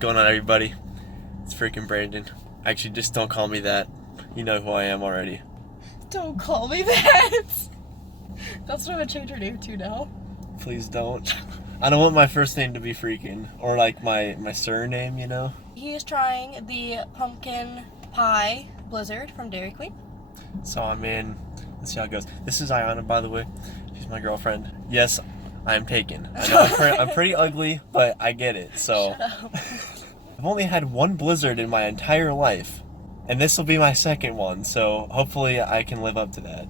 going on, everybody? It's freaking Brandon. Actually, just don't call me that. You know who I am already. Don't call me that. That's what I'm gonna change your name to now. Please don't. I don't want my first name to be Freakin, or like my surname, you know? He is trying the pumpkin pie blizzard from Dairy Queen. So I'm in. Let's see how it goes. This is Iyanna, by the way. She's my girlfriend. Yes, I am taken. I know I'm pretty ugly, but I get it. So Shut up. I've only had one blizzard in my entire life, and this will be my second one. So hopefully I can live up to that.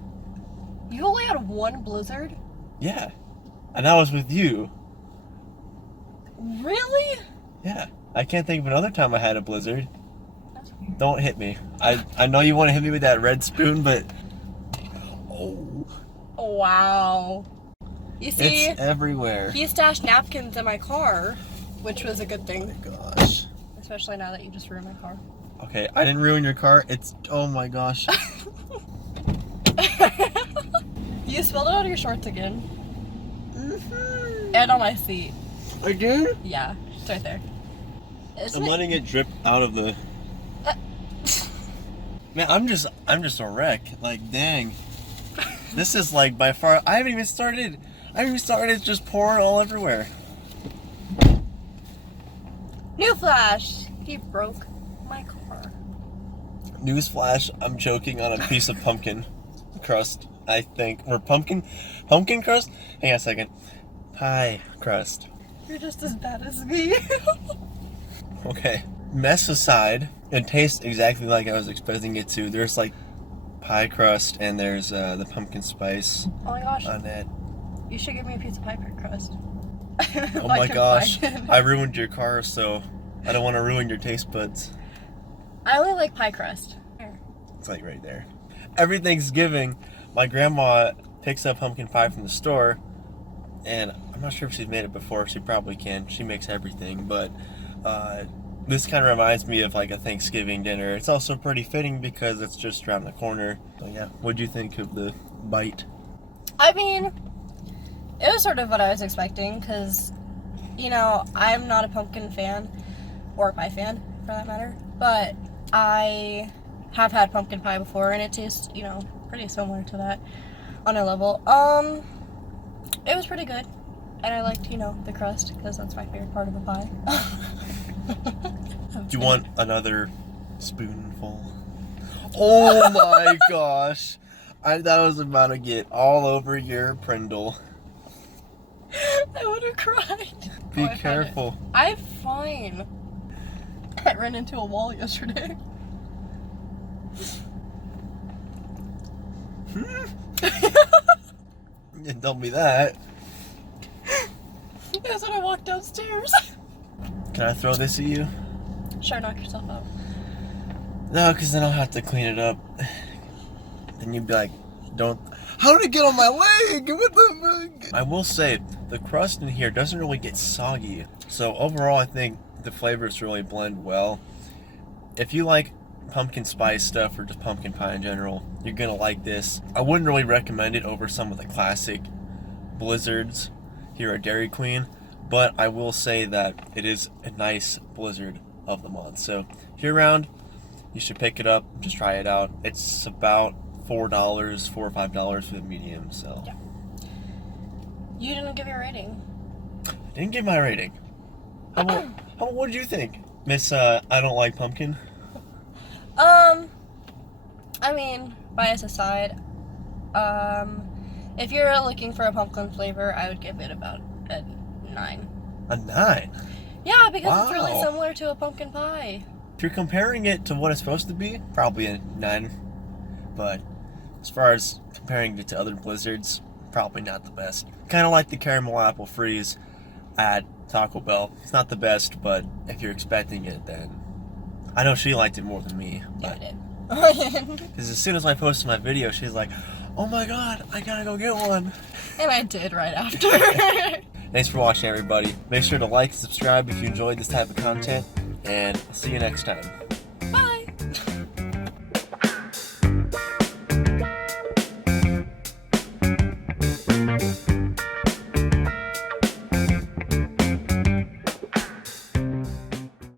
You only had one blizzard? Yeah, and that was with you. Really? Yeah, I can't think of another time I had a blizzard. Don't hit me. I know you want to hit me with that red spoon, but oh, wow. You see, it's everywhere. he stashed napkins in my car, which was a good thing. Oh gosh. Especially now that you just ruined my car. Okay, I didn't ruin your car. It's oh my gosh. You spilled it out of your shorts again. Mm-hmm. And on my seat. I did? Yeah, it's right there. I'm letting it drip out of the. Man, I'm just a wreck. Like, dang. This is like by far. I haven't even started. It's just pouring all everywhere. Newsflash! He broke my car. Newsflash! I'm choking on a piece of pumpkin crust. I think, or pumpkin crust. Hang on a second. Pie crust. You're just as bad as me. Okay. Mess aside, it tastes exactly like I was expecting it to. There's like pie crust and there's the pumpkin spice Oh my gosh. on it. You should give me a piece of pie crust. Oh my gosh. I ruined your car, so I don't want to ruin your taste buds. I only like pie crust. It's like right there. Every Thanksgiving, my grandma picks up pumpkin pie from the store, and I'm not sure if she's made it before. She probably can. She makes everything, but this kind of reminds me of like a Thanksgiving dinner. It's also pretty fitting because it's just around the corner. So yeah, what'd you think of the bite? I mean, it was sort of what I was expecting because, you know, I'm not a pumpkin fan, or a pie fan for that matter, but I have had pumpkin pie before and it tastes, you know, pretty similar to that on a level. It was pretty good, and I liked, you know, the crust because that's my favorite part of the pie. Do you want another spoonful? Oh my gosh. I thought I was about to get all over your Prindle. I would have cried. Be careful. I'm fine. I ran into a wall yesterday. You didn't tell me that. That's when I walked downstairs. Can I throw this at you? Sure, knock yourself out. No, because then I'll have to clean it up. Then you'd be like, don't. How did it get on my leg? What the fuck? I will say, the crust in here doesn't really get soggy. So overall, I think the flavors really blend well. If you like pumpkin spice stuff or just pumpkin pie in general, you're gonna like this. I wouldn't really recommend it over some of the classic blizzards here at Dairy Queen, but I will say that it is a nice blizzard of the month. So year round, you should pick it up, just try it out. It's about $4 or $5 for the medium. So yeah. You didn't give your rating. I didn't give my rating. What did you think, Miss I don't like pumpkin? I mean, bias aside, if you're looking for a pumpkin flavor, I would give it about a 9. A 9? Yeah, because it's really Wow. similar to a pumpkin pie. If you're comparing it to what it's supposed to be, probably a 9. But as far as comparing it to other blizzards, probably not the best. Kind of like the caramel apple freeze at Taco Bell. It's not the best, but if you're expecting it, then I know she liked it more than me. Yeah, I did. Because as soon as I posted my video, she's like, oh my god, I gotta go get one. And I did right after. Thanks for watching, everybody. Make sure to like and subscribe if you enjoyed this type of content, and I'll see you next time.